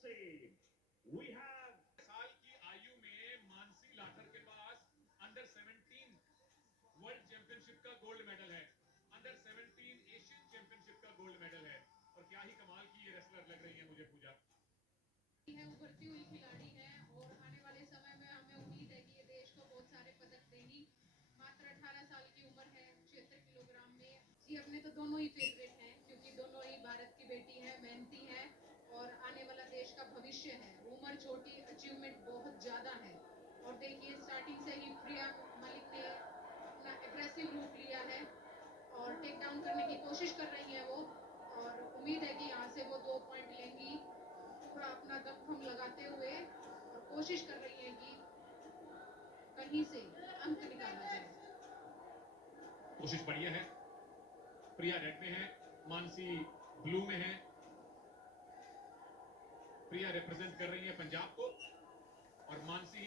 साल की आयु में मानसी लाठर के पास अंडर 17 वर्ल्ड चैंपियनशिप का गोल्ड मेडल है, अंडर 17 एशियन चैंपियनशिप का गोल्ड मेडल है। और क्या ही कमाल की ये रेसलर लग रही है मुझे पूजा। उभरती हुई खिलाड़ी है और आने वाले समय में हमें उम्मीद है कि ये देश को बहुत सारे पदक देगी। मात्र 18 साल की उम्र है, 76 किलोग्राम में। जी अपने तो दोनों ही फेवरेट हैं क्योंकि दोनों ही भारत की बेटी है, मेहनती है और आने वाला देश का भविष्य है। उम्र छोटी, अचीवमेंट बहुत ज्यादा है। और देखिए स्टार्टिंग से ही प्रिया मलिक ने अपना एग्रेसिव रूप लिया है और टेक डाउन करने की कोशिश कर रही है वो, और उम्मीद है कि यहाँ से वो 2 पॉइंट लेंगी। पूरा अपना दम लगाते हुए और कोशिश कर रही है कि कहीं से अंक निकाला जाए। कोशिश बढ़िया है। प्रिया रेड में है, मानसी ब्लू में है। प्रिया रिप्रेजेंट कर रही है पंजाब को और मानसी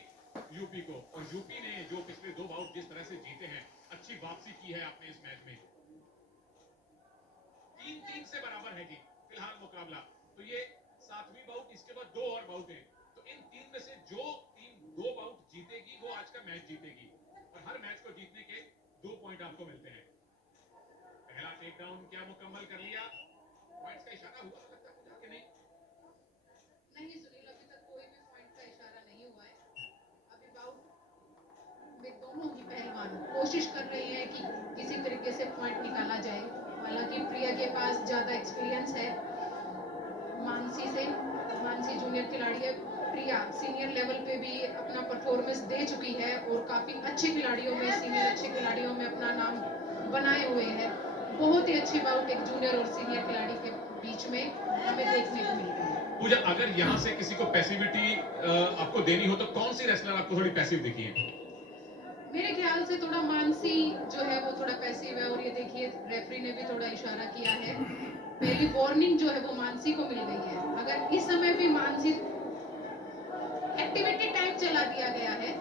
यूपी को। और यूपी ने जो पिछले 2 बाउट जिस तरह से जीते हैं, अच्छी वापसी की है आपने इस मैच में। 3-3 से बराबर है जी फिलहाल मुकाबला। तो ये 7वीं बाउट, इसके बाद 2 और बाउट हैं। तो इन 3 में से जो टीम 2 बाउट जीतेगी वो आज का मैच जीतेगी और हर मैच को जीतने के 2 पॉइंट आपको मिलते हैं। पहला टेक डाउन क्या मुकम्मल कर लिया? पॉइंट्स का इशारा हुआ लगता है मुझे कि नहीं? नहीं सुनील, अभी तक कोई भी पॉइंट का इशारा नहीं हुआ है। अभी बाउट में दोनों ही पहलवान कोशिश कर रहे हैं कि किसी तरीके से पॉइंट निकाला जाए। हालांकि प्रिया के पास ज्यादा एक्सपीरियंस है मानसी से। मानसी जूनियर खिलाड़ी है, प्रिया सीनियर लेवल पे भी अपना परफॉर्मेंस दे चुकी है और काफी अच्छे खिलाड़ियों में, सीनियर अच्छे खिलाड़ियों में अपना नाम बनाए हुए हैं। बहुत ही अच्छी बाउट एक जूनियर और सीनियर खिलाड़ी के बीच में हमें देखने को मिल रही है। पूजा, अगर यहाँ से किसी को पैसिविटी आपको देनी हो तो कौन सी रेसलर आपको थोड़ी पैसिव दिखी है? मेरे ख्याल से थोड़ा मानसी जो है वो थोड़ा पैसिव है। और ये देखिए रेफरी ने भी थोड़ा इशारा किया है। पहली वार्निंग जो है वो मानसी को मिल गई है। अगर इस समय भी मानसी एक्टिविटी टाइम चला दिया गया है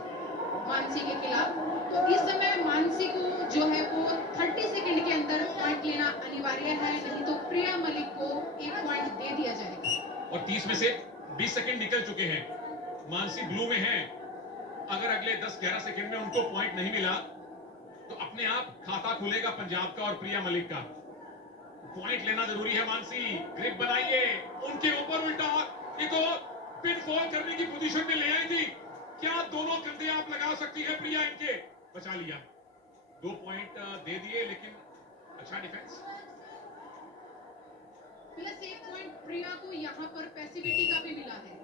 मानसी के खिलाफ, तो इस समय मानसी को जो है वो 30 सेकंड के अंदर पॉइंट लेना अनिवार्य है, नहीं तो प्रिया मलिक को 1 पॉइंट दे दिया जाएगा। और 30 में से 20 सेकंड निकल चुके हैं। मानसी ब्लू में है। अगर अगले 10-11 सेकंड में उनको पॉइंट नहीं मिला तो अपने आप खाता खुलेगा पंजाब का और प्रिया मलिक का। पॉइंट लेना जरूरी है। मानसी ग्रिप बनाइए, उनके ऊपर उल्टा। ये तो पिन फॉल करने की पोजीशन में ले आई थी। क्या दोनों कंधे आप लगा सकती है प्रिया? इनके बचा लिया। 2 पॉइंट दे दिए, लेकिन अच्छा डिफेंस। प्लस 1 पॉइंट प्रिया को यहाँ पर पैसिविटी का भी मिला है।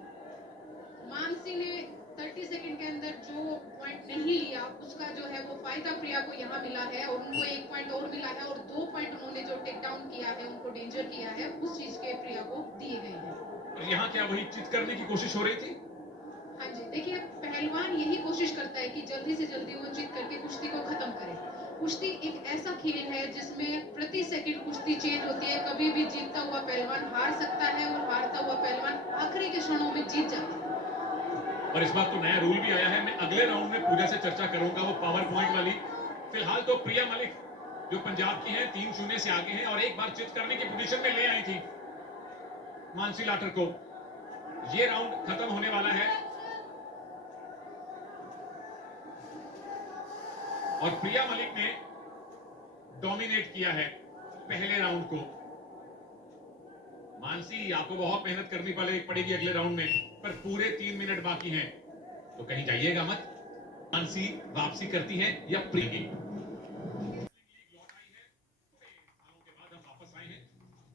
मानसी ने 30 सेकंड के अंदर जो पॉइंट नहीं लिया उसका जो है वो फायदा प्रिया को यहाँ मिला है और उनको 1 पॉइंट और मिला है। और 2 पॉइंट उन्होंने जो टेक डाउन किया है, उनको डेंजर किया है, उस चीज के प्रिया को दिए गए हैं। और यहाँ क्या वही चित करने की कोशिश हो रही थी? हाँ जी, देखिए पहलवान यही कोशिश करता है कि जल्दी से जल्दी वो जीत करके कुश्ती को खत्म करे। कुश्ती एक ऐसा खेल है जिसमें प्रति सेकंड कुश्ती चेंज होती है। कभी भी जीतता हुआ पहलवान हार सकता है और हारता हुआ पहलवान आखिरी के क्षणों में जीत जाता है। और इस बार तो नया रूल भी आया है। मैं अगले राउंड में पूजा से चर्चा करूंगा, वो पावर पॉइंट वाली। फिलहाल तो प्रिया मलिक जो पंजाब की हैं 3-0 से आगे हैं और एक बार चित करने की पोजीशन में ले आई थी मानसी लाठर को। ये राउंड खत्म होने वाला है और प्रिया मलिक ने डोमिनेट किया है पहले राउंड को। मानसी, आपको बहुत मेहनत करनी पड़ेगी अगले राउंड में, पर पूरे 3 मिनट बाकी हैं, तो कहीं जाइएगा मत। मानसी वापसी करती है या प्रिया? लौट आई है, बड़े सालों के बाद हम वापस आए हैं।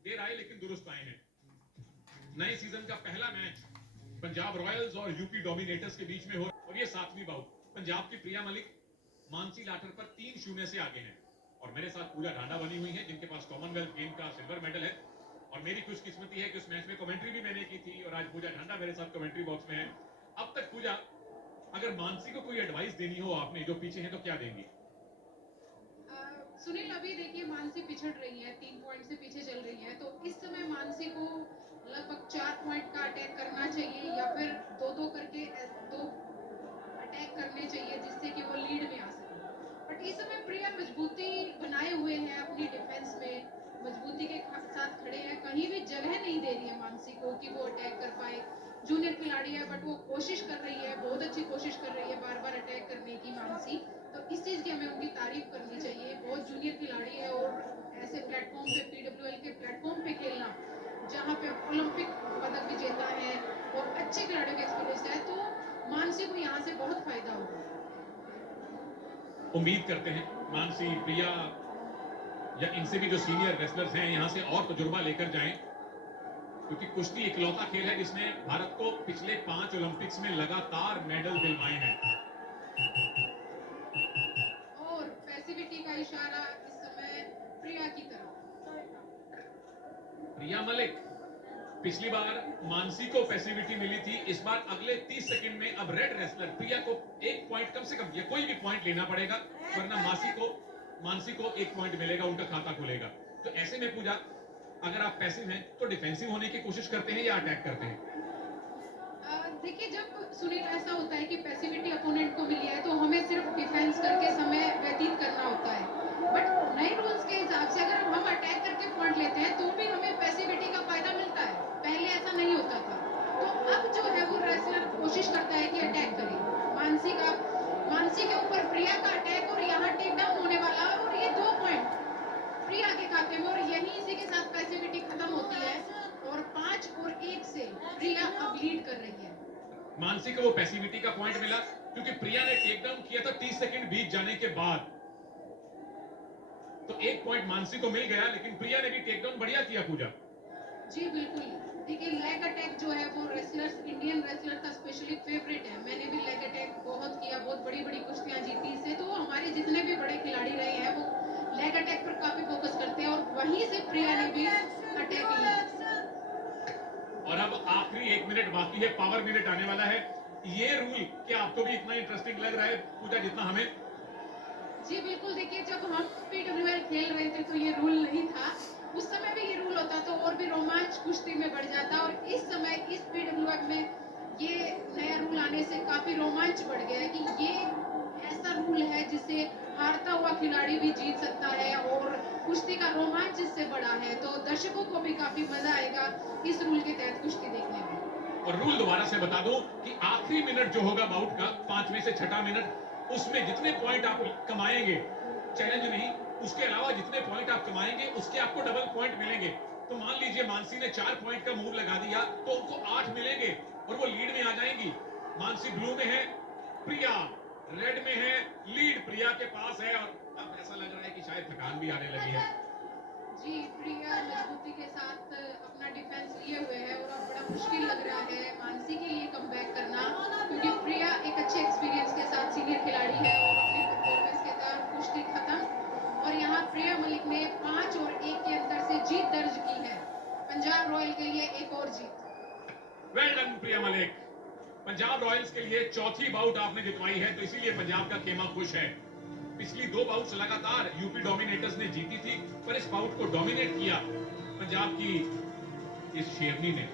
देर आए लेकिन दुरुस्त आए हैं। नए सीजन का पहला मैच पंजाब रॉयल्स और यूपी डोमिनेटर्स के बीच में हो और ये 7वीं बाउट। पंजाब की प्रिया मलिक मानसी लाठर पर 3-0 से आगे हैं और मेरे साथ पूजा ढांडा बनी हुई है, जिनके पास कॉमनवेल्थ गेम का सिल्वर मेडल है। और मेरी खुशकिस्मती है कि उस मैच में कमेंट्री भी मैंने की थी और आज पूजा ढांडा मेरे साथ कमेंट्री बॉक्स में है। अब तक पूजा, अगर मानसी को कोई एडवाइस देनी हो आपने जो पीछे है, तो क्या देंगी? सुनील, अभी देखिए मानसी पिछड़ रही है, 3 पॉइंट से पीछे चल रही है। तो इस समय मानसी को लगभग 4 पॉइंट का अटैक करना चाहिए या फिर 2-2 करके 2 अटैक करने चाहिए जिससे कि वो लीड में आ सके। बट इस समय प्रिया मजबूती बनाए हुए हैं अपनी डिफेंस में, मजबूती के साथ खड़े हैं। कहीं भी जगह नहीं दे रही है मानसी को कि वो अटैक कर पाए। जूनियर खिलाड़ी है, बट वो कोशिश कर रही है, बहुत अच्छी कोशिश कर रही है बार बार अटैक करने की मानसी। तो इस चीज़ की हमें उनकी तारीफ करनी चाहिए। बहुत जूनियर खिलाड़ी है और ऐसे प्लेटफॉर्म पे, PWL के प्लेटफॉर्म पे खेलना, जहाँ पे ओलंपिक पदक विजेता है और अच्छे खिलाड़ियों का एक्सपीरियंस है, तो मानसी को यहाँ से बहुत फायदा होगा। उम्मीद करते हैं मानसी, प्रिया या इनसे भी जो सीनियर रेसलर्स हैं यहाँ से और तजुर्बा लेकर जाएं, क्योंकि कुश्ती इकलौता खेल है जिसने भारत को पिछले 5 ओलंपिक्स में लगातार मेडल दिलवाए हैं। और पैसिविटी का इशारा इस समय प्रिया की तरफ। प्रिया मलिक, पिछली बार मानसी को पैसिविटी मिली थी, इस बार अगले 30 सेकंड में अब रेड रेसलर प्रिया को एक पॉइंट कम से कम या कोई भी पॉइंट लेना पड़ेगा, वरना मानसी को एक पॉइंट मिलेगा, उनका खाता खुलेगा। तो ऐसे में पूजा, अगर आप पैसिव हैं तो डिफेंसिव होने की कोशिश करते हैं या अटैक करते हैं? देखिए, जब सुनील ऐसा होता है कि पैसिविटी अपोनेंट को मिली है, तो हमें सिर्फ डिफेंस करके समय व्यतीत करना होता है। बट नए रूल्स के हिसाब से अगर हम अटैक करके पॉइंट लेते हैं तो भी हमें पैसिविटी का फायदा मिलता है। पहले ऐसा नहीं होता था। तो अब जो है वो रेसलर कोशिश करता है कि अटैक करे। मानसी के ऊपर प्रिया का अटैक और यहाँ टेक डाउन होने वाला, और ये 2 पॉइंट प्रिया के खाते में, और यही इसी के साथ पैसिविटी खत्म होती है और 5 और 1 से प्रिया अब लीड कर रही है। मानसी को वो पैसिविटी का पॉइंट मिला क्योंकि प्रिया ने टेक डाउन किया था 30 सेकंड बीत जाने के बाद, तो एक पॉइंट मानसी को मिल गया, लेकिन प्रिया ने भी टेक डाउन बढ़िया किया पूजा। जी बिल्कुल। देखिए, लेग अटैक जो है वो रेसलर्स, इंडियन रेसलर का स्पेशली फेवरेट है। मैंने भी लेग अटैक बहुत किया, बहुत बड़ी बड़ी कुश्तियां जीती इससे। तो हमारे जितने भी बड़े खिलाड़ी रहे हैं वो लेग अटैक पर काफी फोकस करते हैं, और वहीं से प्रिया ने भी अटैक किया। और अब आखिरी 1 मिनट बाकी है, पावर मिनट आने वाला है। ये रूल क्या आपको भी इतना इंटरेस्टिंग लग रहा है पूजा जितना हमें? जी बिल्कुल। देखिए, जब हम PWL खेल रहे थे तो ये रूल नहीं था। उस समय भी ये रूल होता तो और भी रोमांच कुश्ती में बढ़ जाता, और इस समय इस PWL में ये नया रूल आने से काफी रोमांच बढ़ गया है कि ये ऐसा रूल है जिससे हारता हुआ खिलाड़ी भी जीत सकता है, और कुश्ती का रोमांच इससे बढ़ा है। तो दर्शकों को भी काफी मजा आएगा इस रूल के तहत कुश्ती देखने में। और रूल दोबारा से बता दो कि आखिरी मिनट जो होगा बाउट का, 5वें से 6ठा मिनट, उसमें जितने पॉइंट आप कमाएंगे, चैलेंज नहीं, उसके अलावा जितने पॉइंट आप कमाएंगे उसके आपको डबल पॉइंट मिलेंगे। तो मान लीजिए मानसी ने 4 पॉइंट का मूव लगा दिया तो उनको 8 मिलेंगे और वो लीड में आ जाएंगी। मानसी ब्लू में है, प्रिया रेड में है, लीड प्रिया के पास है, और अब ऐसा लग रहा है कि शायद थकान भी आने लगी है। जी, प्रिया मजबूती के साथ अपना डिफेंस लिए हुए है, और अब बड़ा मुश्किल लग रहा है मानसी के लिए कमबैक करना, क्योंकि प्रिया एक अच्छे एक्सपीरियंस के साथ सीनियर खिलाड़ी है और अपनी परफॉर्मेंस के तहत कुश्ती खत्म। और यहाँ प्रिया मलिक ने 5 और 1 के अंतर से जीत दर्ज की है। पंजाब रॉयल के लिए एक और जीत। वेल डन प्रिया मलिक। पंजाब रॉयल्स के लिए चौथी बाउट आपने जितवाई है, तो इसीलिए पंजाब का खेमा खुश है। पिछली 2 बाउट्स लगातार यूपी डोमिनेटर्स ने जीती थी, पर इस बाउट को डोमिनेट किया पंजाब की इस शेरनी ने।